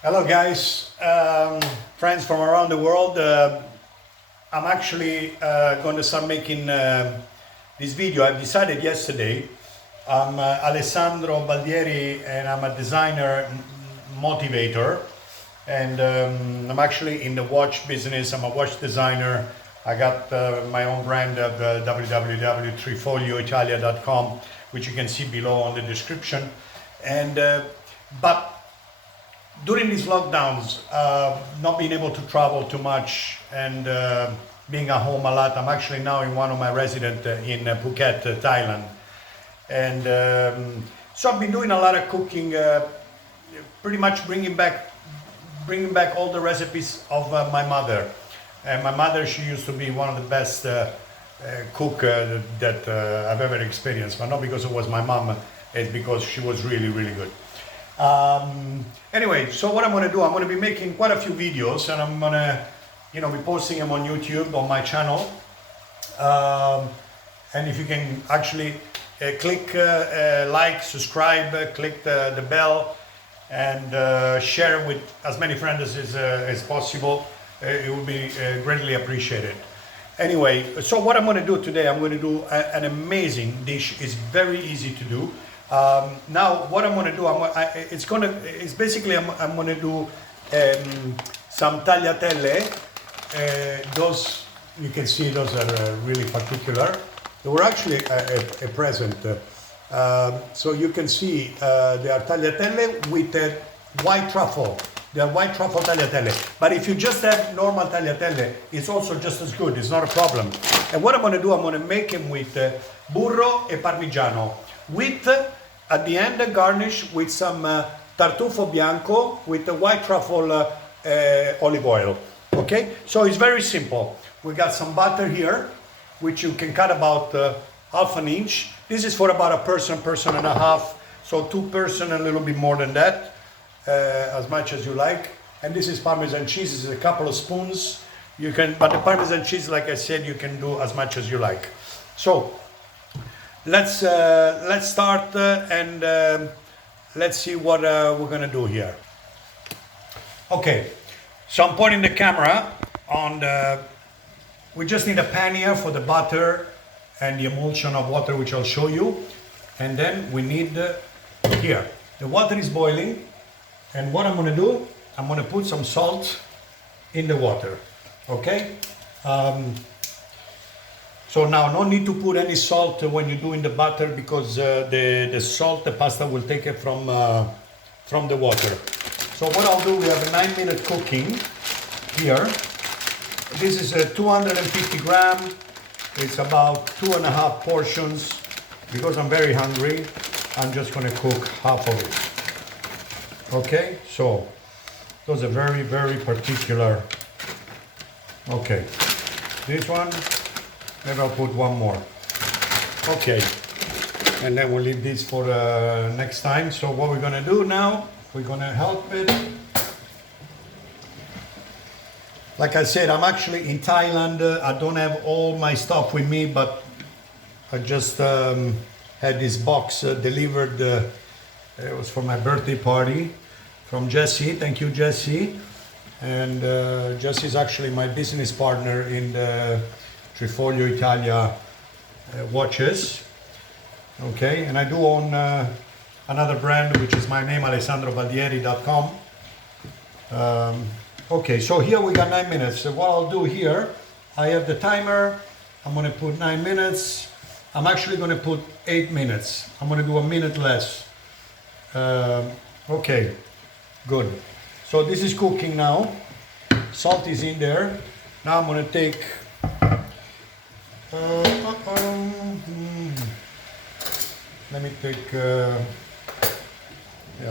Hello guys, friends from around the world. I'm actually going to start making this video. I've decided yesterday. I'm Alessandro Baldieri and I'm a designer motivator, and I'm actually in the watch business. I'm a watch designer. I got my own brand of www.trifolioitalia.com, which you can see below on the description. And but during these lockdowns, not being able to travel too much and being at home a lot, I'm actually now in one of my residence in Phuket, Thailand. And so I've been doing a lot of cooking, pretty much bringing back all the recipes of my mother. And my mother, she used to be one of the best cook that I've ever experienced, but not because it was my mom, it's because she was really, really good. Anyway, so what I'm going to do, I'm going to be making quite a few videos, and I'm going to, be posting them on YouTube, on my channel. And if you can actually click like, subscribe, click the bell, and share with as many friends as possible, it will be greatly appreciated. Anyway, so what I'm going to do today, I'm going to do an amazing dish. It's very easy to do. Now, what I'm going to do, it's basically I'm going to do some tagliatelle. Those, you can see, those are really particular. They were actually a present. So you can see they are tagliatelle with white truffle. They are white truffle tagliatelle. But if you just have normal tagliatelle, it's also just as good. It's not a problem. And what I'm going to do, I'm going to make them with burro e parmigiano. With, at the end, garnish with some tartufo bianco with the white truffle olive oil. Okay? So it's very simple. We got some butter here, which you can cut about half an inch. This is for about a person and a half. So 2 persons, a little bit more than that, as much as you like. And this is Parmesan cheese. This is a couple of spoons. You can, but the Parmesan cheese, like I said, you can do as much as you like. So let's start and let's see what we're gonna do here. Okay, so I'm pointing the camera on the. We just need a pan here for the butter and the emulsion of water, which I'll show you. And then we need here. The water is boiling, and what I'm gonna do, I'm gonna put some salt in the water. Okay. So now, no need to put any salt when you do in the butter, because the salt, the pasta will take it from the water. So what I'll do, we have a 9-minute cooking here. This is a 250 gram. It's about 2.5 portions. Because I'm very hungry, I'm just going to cook half of it. Okay, so those are very, very particular. Okay, this one. Maybe I'll put one more. Okay, and then we'll leave this for next time. So what we're gonna do now, we're gonna help it. Like I said, I'm actually in Thailand. I don't have all my stuff with me, but I just had this box delivered. It was for my birthday party from Jesse. Thank you, Jesse. And Jesse is actually my business partner in the Trifolio Italia watches. Okay, and I do own another brand, which is my name, alessandrobaldieri.com. Okay, so here we got 9 minutes. So what I'll do here, I have the timer. I'm going to put 9 minutes. I'm actually going to put 8 minutes. I'm going to do a minute less. Okay, good. So this is cooking now. Salt is in there. Now I'm going to take let me take let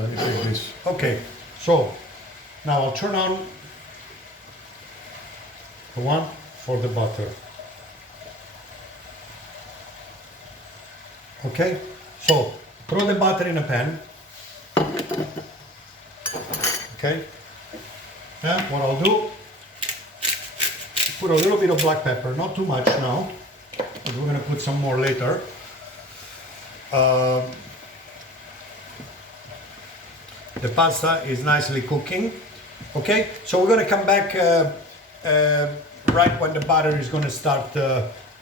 me take this. Okay, so now I'll turn on the one for the butter. Okay, so throw the butter in a pan. Okay, and what I'll do, put a little bit of black pepper, not too much now, but we're going to put some more later. The pasta is nicely cooking. Okay, so we're gonna come back right when the butter is gonna start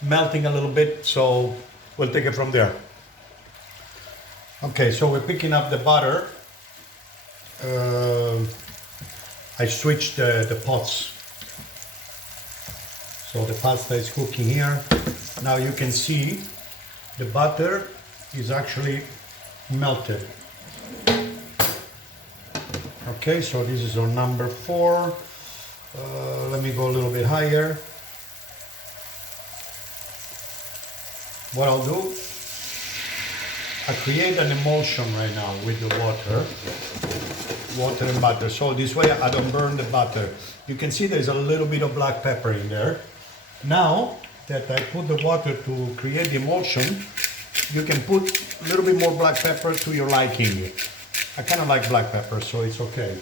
melting a little bit, so we'll take it from there. Okay, so we're picking up the butter. I switched the pots. So the pasta is cooking here. Now you can see the butter is actually melted. Okay, so this is our number 4. Let me go a little bit higher. What I'll do, I create an emulsion right now with the water and butter. So this way I don't burn the butter. You can see there's a little bit of black pepper in there. Now that I put the water to create the emulsion, you can put a little bit more black pepper to your liking. I kind of like black pepper, so it's okay.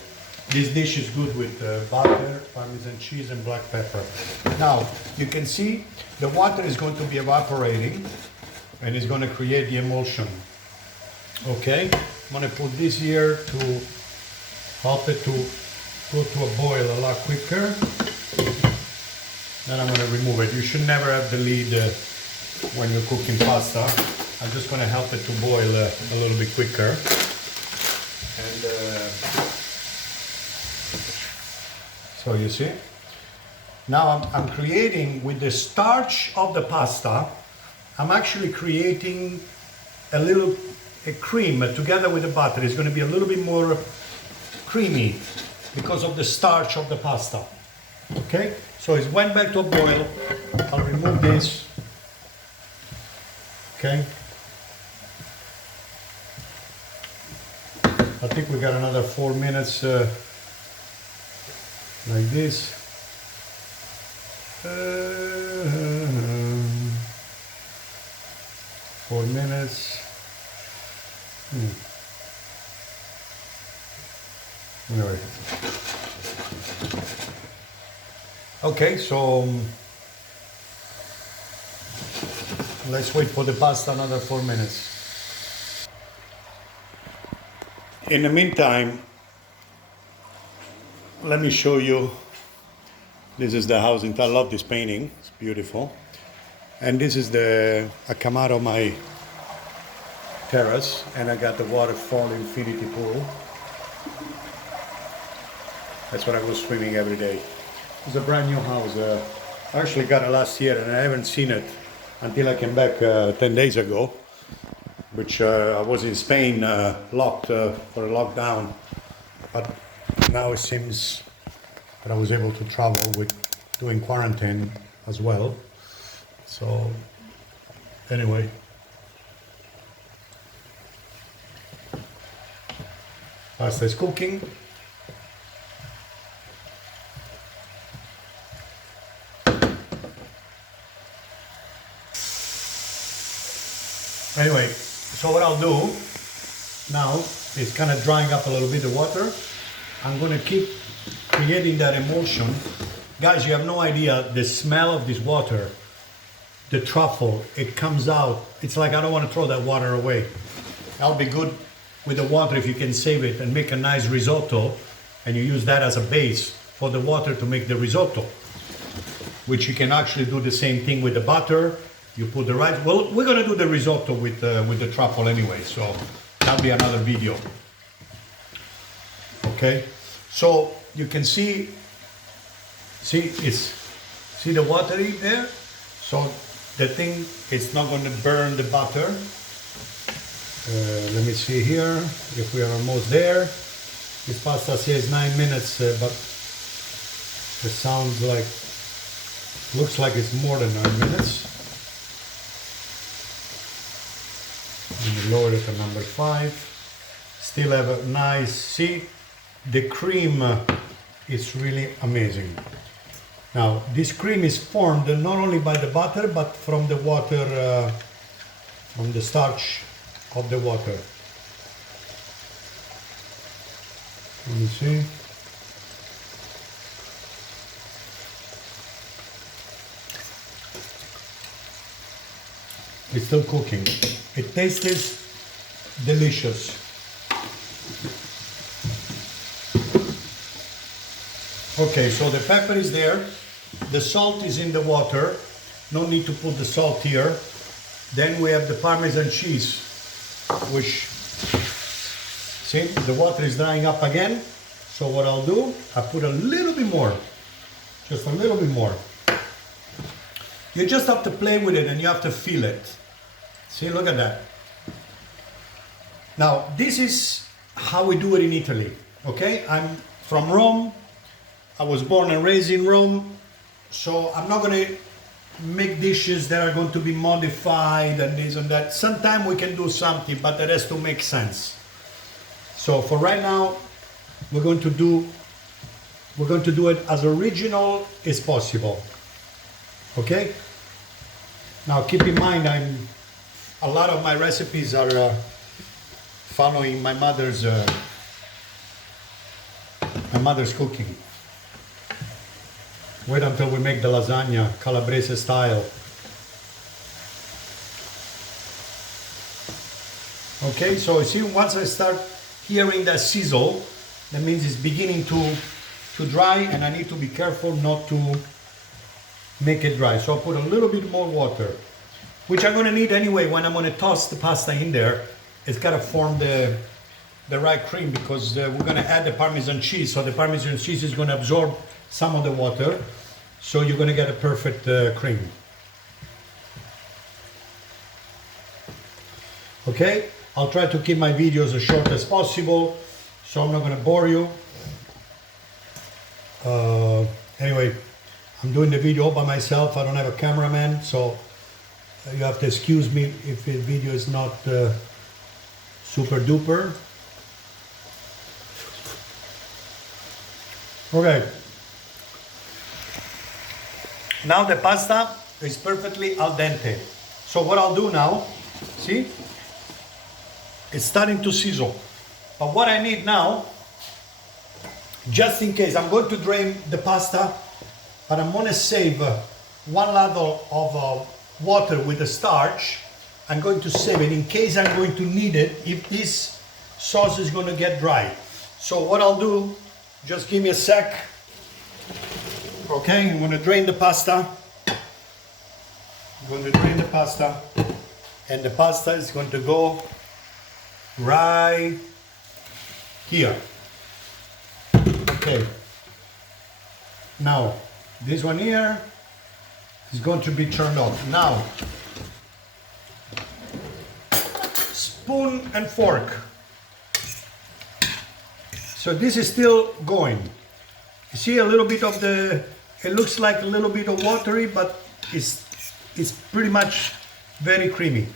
This dish is good with butter, Parmesan cheese, and black pepper. Now, you can see the water is going to be evaporating and it's going to create the emulsion. Okay, I'm going to put this here to help it to go to a boil a lot quicker. Then I'm going to remove it. You should never have the lid when you're cooking pasta. I'm just going to help it to boil a little bit quicker. And so you see, now I'm creating with the starch of the pasta, I'm actually creating a cream together with the butter. It's going to be a little bit more creamy because of the starch of the pasta. Okay, so it went back to a boil. I'll remove this. Okay. I think we got another 4 minutes like this. 4 minutes. Anyway. Okay, so let's wait for the pasta another 4 minutes. In the meantime, let me show you. This is the house. I love this painting. It's beautiful. And this is I come out of my terrace and I got the waterfall infinity pool. That's what I go swimming every day. It's a brand new house. I actually got it last year and I haven't seen it until I came back 10 days ago, which I was in Spain locked for a lockdown. But now it seems that I was able to travel with doing quarantine as well. So anyway, pasta is cooking. Anyway, so what I'll do now is kind of drying up a little bit the water. I'm going to keep creating that emulsion. Guys, you have no idea the smell of this water, the truffle, it comes out. It's like I don't want to throw that water away. That'll be good with the water if you can save it and make a nice risotto, and you use that as a base for the water to make the risotto, which you can actually do the same thing with the butter. You put the rice. Well, we're going to do the risotto with the truffle anyway, so that'll be another video. Okay, so you can see the water in there. So the thing, it's not going to burn the butter. Let me see here if we are almost there. This pasta says 9 minutes, but it sounds like, looks like it's more than 9 minutes. And lower it to number 5. Still have a nice, see, the cream is really amazing. Now this cream is formed not only by the butter but from the water, from the starch of the water. Let me see. It's still cooking. It tastes delicious. Okay, so the pepper is there, the salt is in the water, no need to put the salt here. Then we have the Parmesan cheese, which, see, the water is drying up again. So what I'll do, I put a little bit more, just a little bit more. You just have to play with it and you have to feel it. See, look at that. Now, this is how we do it in Italy, okay? I'm from Rome. I was born and raised in Rome, so I'm not going to make dishes that are going to be modified and this and that. Sometimes we can do something, but it has to make sense. So for right now, we're going to do it as original as possible. Okay? Now keep in mind, a lot of my recipes are following my mother's cooking. Wait until we make the lasagna, Calabrese style. Okay, so you see, once I start hearing that sizzle, that means it's beginning to dry, and I need to be careful not to make it dry. So I'll put a little bit more water, which I'm going to need anyway when I'm going to toss the pasta in there. It's got to form the right cream, because we're going to add the Parmesan cheese. So the Parmesan cheese is going to absorb some of the water, so you're going to get a perfect cream. Okay, I'll try to keep my videos as short as possible, so I'm not going to bore you. Anyway, I'm doing the video all by myself. I don't have a cameraman, so you have to excuse me if the video is not super duper. Okay. Now the pasta is perfectly al dente. So what I'll do now, see, it's starting to sizzle. But what I need now, just in case, I'm going to drain the pasta, but I'm going to save 1 ladle of water with the starch. I'm going to save it in case I'm going to need it if this sauce is going to get dry. So what I'll do, just give me a sec. Okay, I'm going to drain the pasta. I'm going to drain the pasta, and the pasta is going to go right here. Okay. Now, this one here is going to be turned off. Now, spoon and fork. So this is still going. You see a little bit of the, it looks like a little bit of watery, but it's pretty much very creamy.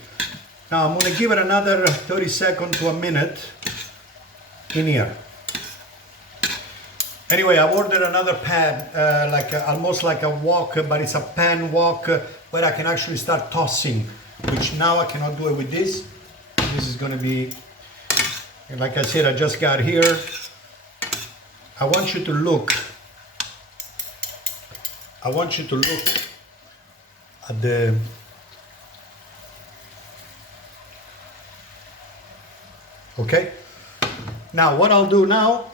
Now I'm going to give it another 30 seconds to a minute in here. Anyway, I ordered another pan, almost like a wok, but it's a pan wok where I can actually start tossing, which now I cannot do it with this. This is going to be, like I said, I just got here. I want you to look. I want you to look at the okay. Now what I'll do now,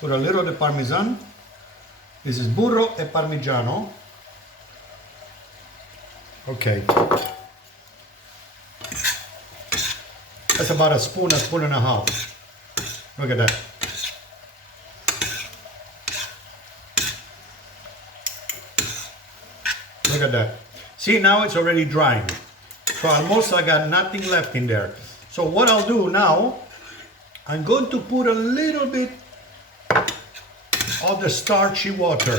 put a little of the Parmesan. This is burro e Parmigiano. Okay. That's about a spoon and a half. Look at that. Look at that. See, now it's already drying. So almost I got nothing left in there. So what I'll do now, I'm going to put a little bit of the starchy water.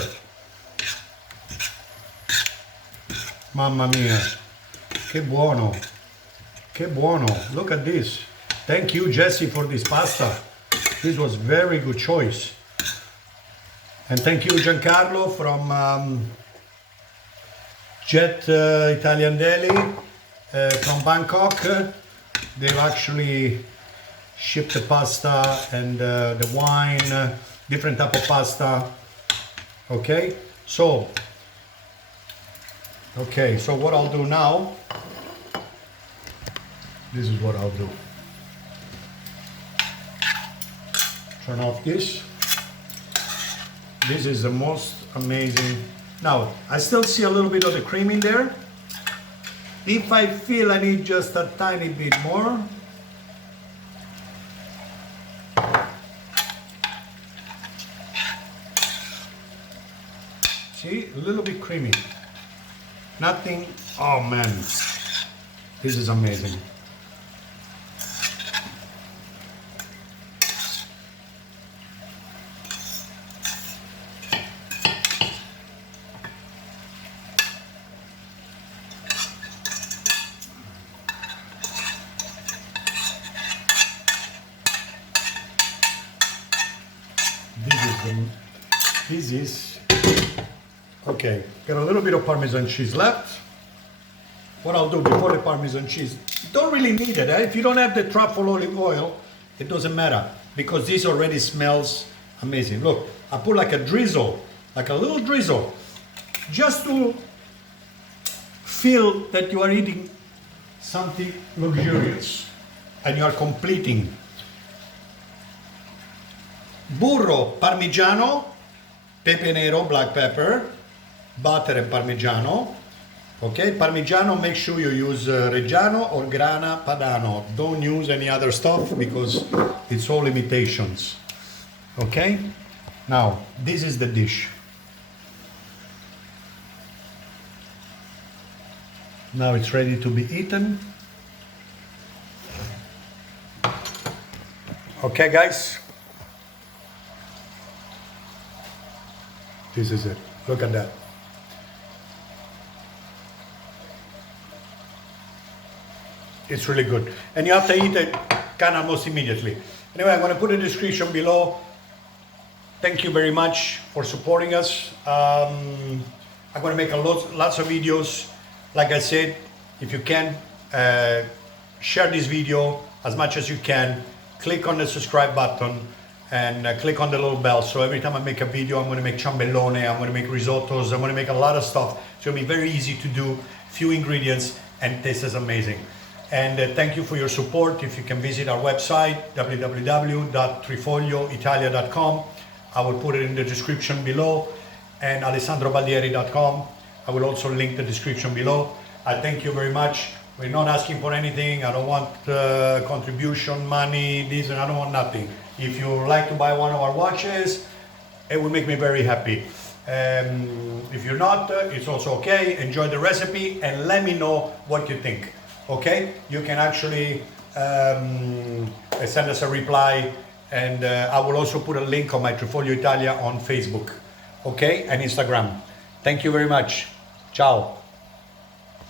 Mamma mia. Che buono. Che buono. Look at this. Thank you, Jesse, for this pasta. This was very good choice. And thank you, Giancarlo, from Jet Italian Deli from Bangkok. They've actually shipped the pasta and the wine, different type of pasta. Okay, so what I'll do now, this is what I'll do. Turn off this. This is the most amazing. Now, I still see a little bit of the cream in there. If I feel I need just a tiny bit more, see, a little bit creamy. Nothing, oh man, this is amazing. This is okay. Got a little bit of Parmesan cheese left. What I'll do before the Parmesan cheese, you don't really need it. If you don't have the truffle olive oil, it doesn't matter because this already smells amazing. Look, I put like a drizzle, like a little drizzle, just to feel that you are eating something luxurious and you are completing. Burro Parmigiano, pepe nero, black pepper, butter and Parmigiano. Okay, Parmigiano, make sure you use Reggiano or Grana Padano. Don't use any other stuff because it's all imitations. Okay, now this is the dish. Now it's ready to be eaten. Okay, guys. This is it. Look at that. It's really good. And you have to eat it kind of almost immediately. Anyway, I'm going to put a description below. Thank you very much for supporting us. I'm going to make lots of videos. Like I said, if you can, share this video as much as you can. Click on the subscribe button. And click on the little bell, so every time I make a video, I'm going to make ciambellone, I'm going to make risottos, I'm going to make a lot of stuff. It's going to be very easy to do, few ingredients, and tastes amazing. And thank you for your support. If you can visit our website, www.trifoglioitalia.com. I will put it in the description below, and alessandrobaldieri.com. I will also link the description below. I thank you very much. We're not asking for anything. I don't want contribution, money, this, and I don't want nothing. If you like to buy one of our watches, it will make me very happy. If you're not, it's also okay. Enjoy the recipe and let me know what you think. Okay? You can actually send us a reply, and I will also put a link on my Trifoglio Italia on Facebook, okay, and Instagram. Thank you very much. Ciao.